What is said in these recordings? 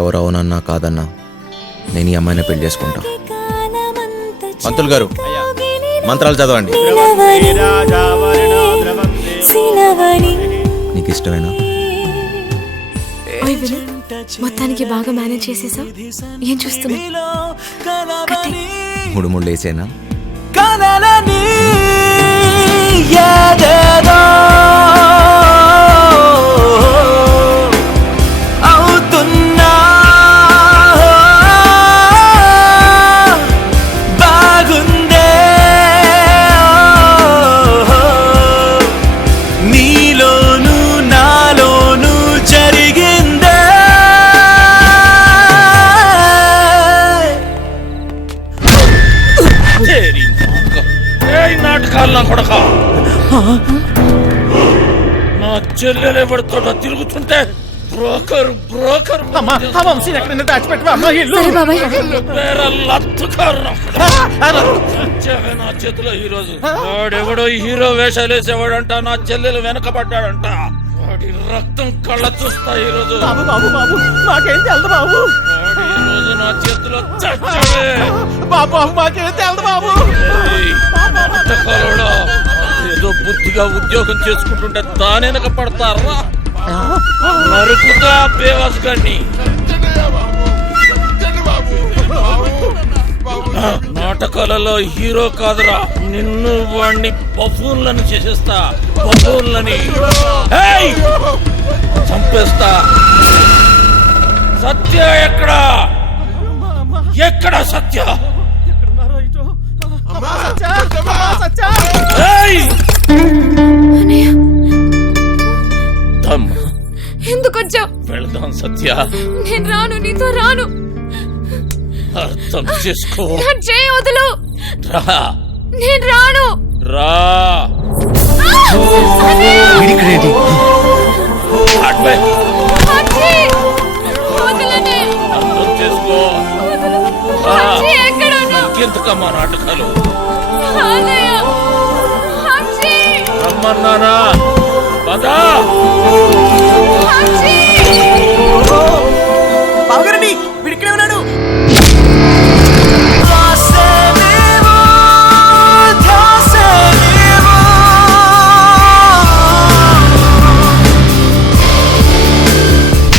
ఎవరు అవునన్నా కాదన్నా నేను ఈ అమ్మాయిని పెళ్లి చేసుకుంటా. పంతులు గారు మంత్రాలు చదవండి. నీకు ఇష్టమేనా? మొత్తానికి బాగా మేనేజ్ చేసేసా. ఏం చూస్తున్నా? మూడు మూడు వేసేనా? నా చెల్లెలు ఎవరితో తిరుగుతుంటే బ్రోకర్ బ్రోకర్ నా చేతిలో ఈరోజు వాడెవడో హీరో వేషాలు వేసేవాడంట. నా చెల్లెలు వెనకబడ్డాడంట. వాడి రక్తం కళ్ళ చూస్తా ఈరోజు. మాకేం తెలదు బాబు. ఈరోజు నా చేతిలో చచ్చాడే బాబు. మాకేం తెలదు బాబు. ఏదో బుద్ధిగా ఉద్యోగం చేసుకుంటుంటే దానెనక పడతారా? నరుకుతా బేవాస్ గారిని. నాటకాలలో హీరో కాదురా, నిన్ను వాణ్ణి బఫూన్లను చేసేస్తా. బఫూన్లని చంపేస్తా. సత్య ఎక్కడా? ఎక్కడ సత్య? ఎందుకు వచ్చావు? వెళదాం సత్య. నేను రాను, నీతో రాను. అర్థం చేసుకో. చేయి వదులు. రా. నేను రాను. రా. అర్థం చేసుకో. ఇంకెందుకమ్మా నాటకాలు? రమ్మన్నానా? పదా. బావగారండి, వీడిక్కడే ఉన్నాడు.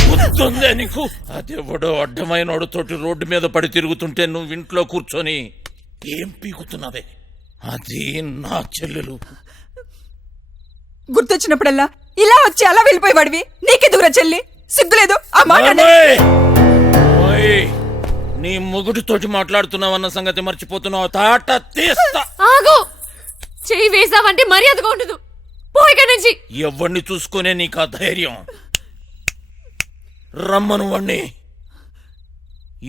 గుర్తుందే నీకు? అదెవడో అడ్డమైనోడు తోటి రోడ్డు మీద పడి తిరుగుతుంటే నువ్వు ఇంట్లో కూర్చొని ఏం పీకుతున్నావే? అది నా చెల్లెలు. గుర్తొచ్చినప్పుడల్లా ఇలా వచ్చి అలా వెళ్ళిపోయేవాడివి. నీకెదుగురా చెల్లి? సిగ్గులేదు ఆ మాట? నీ మొగుడితోటి మాట్లాడుతున్నావన్న సంగతి మర్చిపోతున్నావు. తాట తీస్తా. ఆగు. చెయ్యి వేసావంటే మర్యాదగా ఉండదు. పోయిక నుంచి. ఎవరిని చూసుకునే నీకు ఆ ధైర్యం? రమ్మను వాణ్ణి.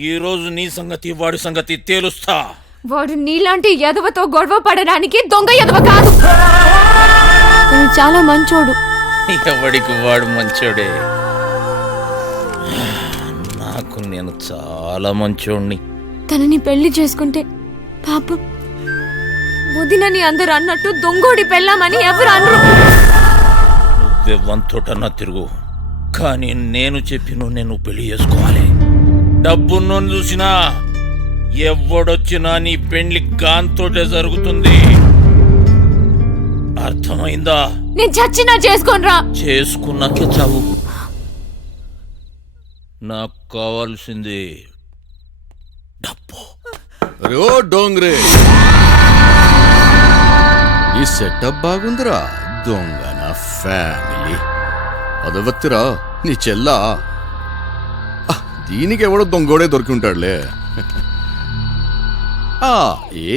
ఈరోజు నీ సంగతి వాడి సంగతి తేలుస్తా. వాడు నీలాంటి ఎదవతో గొడవ పడడానికి దొంగ ఎదవ కాదు. చాలా మంచోడు. ఎవడికి వాడు మంచోడే. నాకు నేను చాలా మంచోడిని. తనని పెళ్లి చేసుకుంటే పాపం వదినని అందరు అన్నట్టు దొంగోడి పెళ్ళామని ఎవరు అనరు. నువ్వే వంతోటన్నా తిరుగు, కానీ నేను చెప్పిన నేను పెళ్లి చేసుకోవాలి. డబ్బున్నోని చూసినా ఎవడొచ్చినా నీ పెళ్లి గాంతోటే జరుగుతుంది. అర్థమైందా? నేను చచ్చినా చేసుకోనరా. చేసుకున్నాకే చావు. నాకు కావాల్సింది డబ్బు. ఓ డోంగ్రే, ఈ సెటప్ బాగుందిరా. దొంగ నా ఫ్యామిలీ అదవత్తిరా నీ చెల్లా. దీనికి ఎవడో దొంగోడే దొరికి ఉంటాడులే. ఆ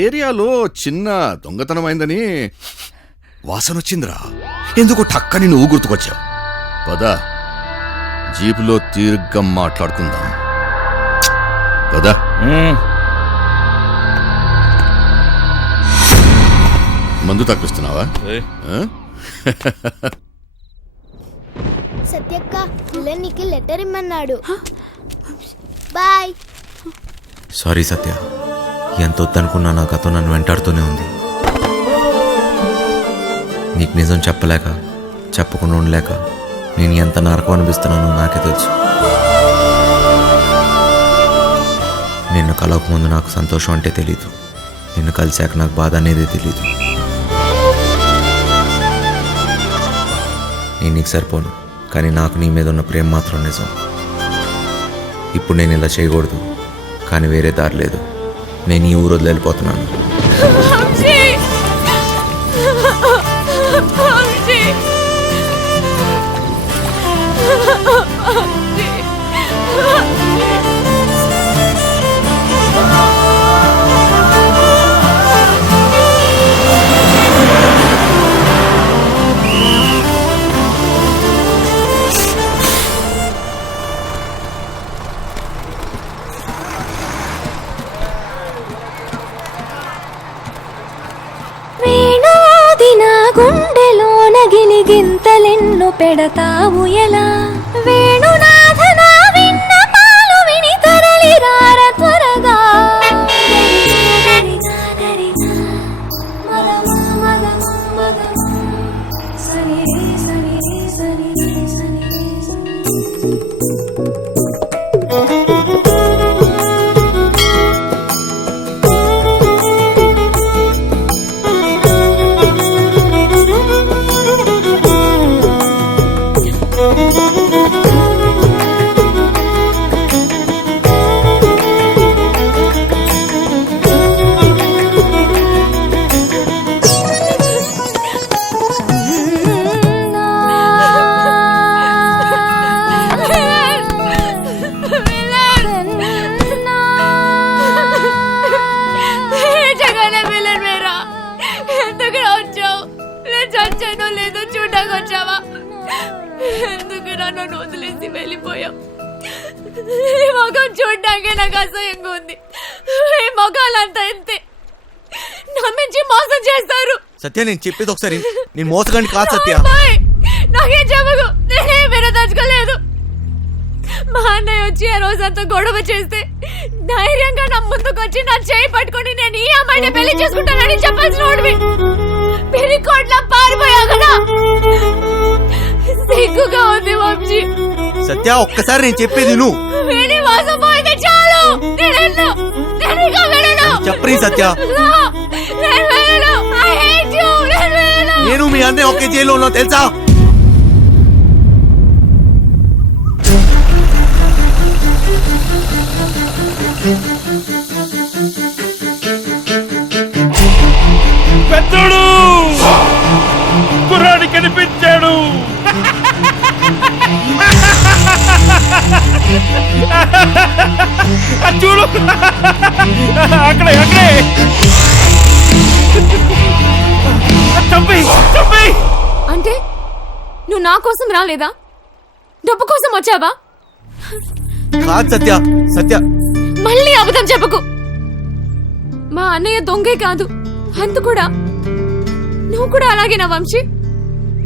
ఏరియాలో చిన్న దొంగతనమైందని వాసన వచ్చిందిరా. ఎందుకు టక్కని నువ్వు గుర్తుకొచ్చావు? పదా జీపులో తీర్ఘం మాట్లాడుకుందాం పదా. మందు తప్పిస్తున్నావా? సత్యక్క నీకు లెటర్ ఇమ్మన్నాడు. బాయ్. సారీ సత్య, ఎంత వద్దనుకున్నా నా కథ నన్ను వెంటాడుతూనే ఉంది. నీకు నిజం చెప్పలేక చెప్పకుండా ఉండలేక నేను ఎంత నరకం అనిపిస్తున్నానో నాకే తెలుసు. నిన్ను కలవకముందు నాకు సంతోషం అంటే తెలీదు, నిన్ను కలిశాక నాకు బాధ అనేది తెలీదు. నేను నీకు సరిపోను, కానీ నాకు నీ మీద ఉన్న ప్రేమ మాత్రం నిజం. ఇప్పుడు నేను ఇలా చేయకూడదు, కానీ వేరే దారి లేదు. నేను ఈ ఊరు వదిలి వెళ్ళిపోతున్నాను. వంశీ! వంశీ! వేణోదిన గుండెలోన గిలిగింతలెన్ను పెడతావు ఎలా? వేణునాథన విన్న పాలు విని తరలి రార త్వరగా. చచ్చానో లేదో చూడడానికి వచ్చావా? ఎందుకు నన్ను వదిలేసి వెళ్ళిపోయావు? ఈ మొఖం చూడడానికి నాకు అసహ్యంగా ఉంది. ఈ మొఖాలంతా ఇంతే, నమ్మించి మోసం చేస్తారు. సత్య, నేను చెప్పేది ఒకసారి, నేను మోసగాన్ని కాదు సత్య. నాకేం చెప్పకు, నేనే విరదలుచుకోలేదు. మా అన్నయ్య వచ్చి ఆ రోజంతా గొడవ చేస్తే ధైర్యంగా నా ముందుకొచ్చి నా చేయి పట్టుకొని నేను ఈ అమ్మాయిని పెళ్లి చేసుకుంటానని చెప్పాల్సిన వాడివి. పెళ్లి కోట్ల పారిపోయా కదా, సిగ్గుగా ఉంది వంశీ. సత్య, ఒక్కసారి నేను చెప్పేది నువ్వు. వీడి వాసం పోయింది చాలు. నేను ఇక వెళ్ళను. చెప్పని సత్య, నేను వెళ్ళను. I hate you. నేను వెళ్ళను. నేను మీ అన్నయ్య ఒకే జైల్లో ఉన్నా తెలుసా? పెద్దోడు కుర్రాడి కనిపించాడు. చూడు, అక్కడే అక్కడే చంపి చంపి. అంటే నువ్వు నా కోసం రాలేదా? డబ్బు కోసం వచ్చావా? కాదు సత్య, సత్య మళ్ళీ అబద్ధం చెప్పకు. మా అన్నయ్య దొంగే కాదు, అంత కూడా. నువ్వు కూడా అలాగేనా వంశీ?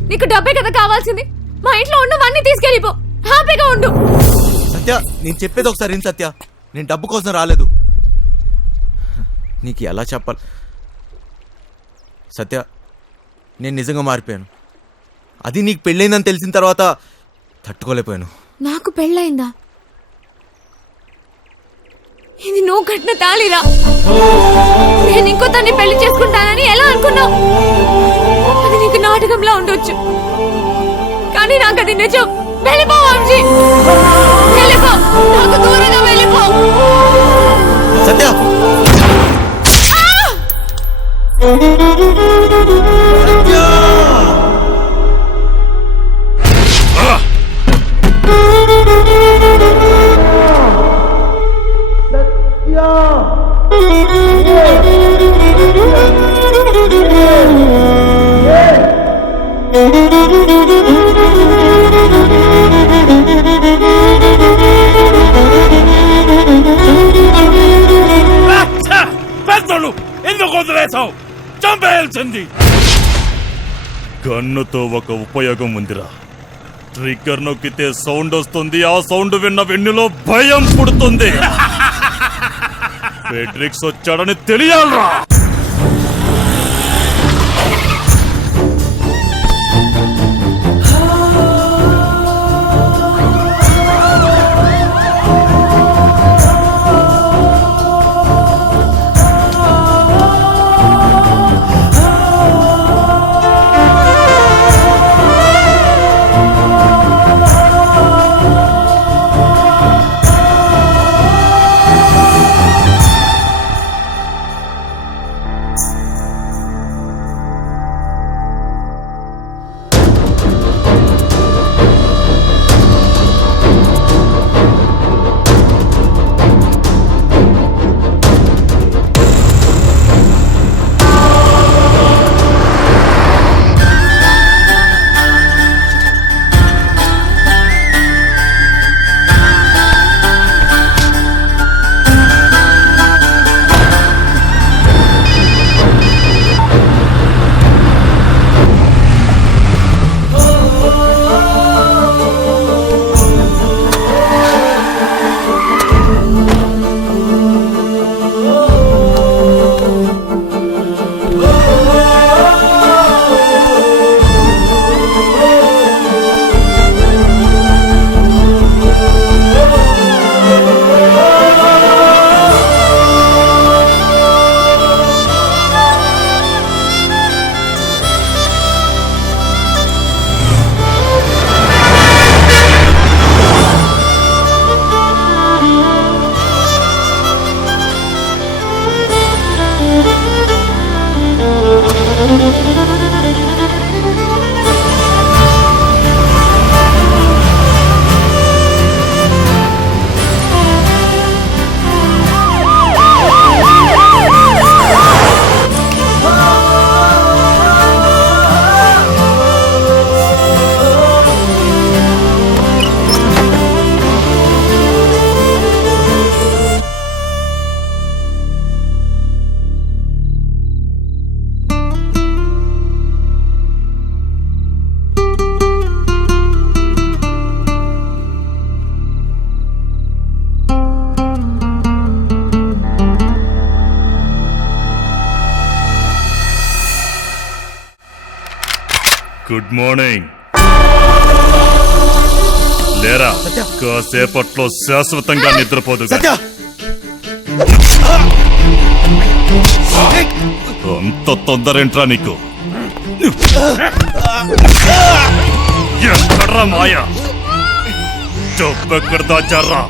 నీకు డబ్బే కదా కావాల్సింది. మా ఇంట్లో ఉన్నవన్నీ తీసుకెళ్ళిపో, హ్యాపీగా ఉండు. సత్య, నేను చెప్పేది ఒకసారి విను సత్య. నేను డబ్బు కోసం రాలేదు. నీకు ఎలా చెప్పాలి సత్య, నేను నిజంగా మారిపోయాను. అది నీకు పెళ్ళైందని తెలిసిన తర్వాత తట్టుకోలేకపోయాను. నాకు పెళ్ళయిందా? ఇది నువ్వు కట్టిన తాళిరా. నేను ఇంకో తన్ని పెళ్లి చేసుకుంటానని ఎలా అనుకున్నావు? అది నీకు నాటకంలా ఉండొచ్చు, కానీ నాకు అది నిజం. వెళ్ళిపో వంశీ, వెళ్ళిపో, నాకు దూరంగా వెళ్ళిపో. సత్య, పెద్దోడు ఎందుకు వదిలేసావు? చంపేయాల్సింది. గన్నుతో ఒక ఉపయోగం ఉందిరా. ట్రిగ్గర్ నొక్కితే సౌండ్ వస్తుంది. ఆ సౌండ్ విన్న వెన్నులో భయం పుడుతుంది. ఫెడ్రిక్స్ వచ్చాడని తెలియాలరా. Good morning. లేరా, కాసేపట్లో శాశ్వతంగా నిద్రపోదు. అంత తొందరేంట్రా నీకు? ఎక్కడ్రా మాయా? డబ్బెక్కడ దాచారా?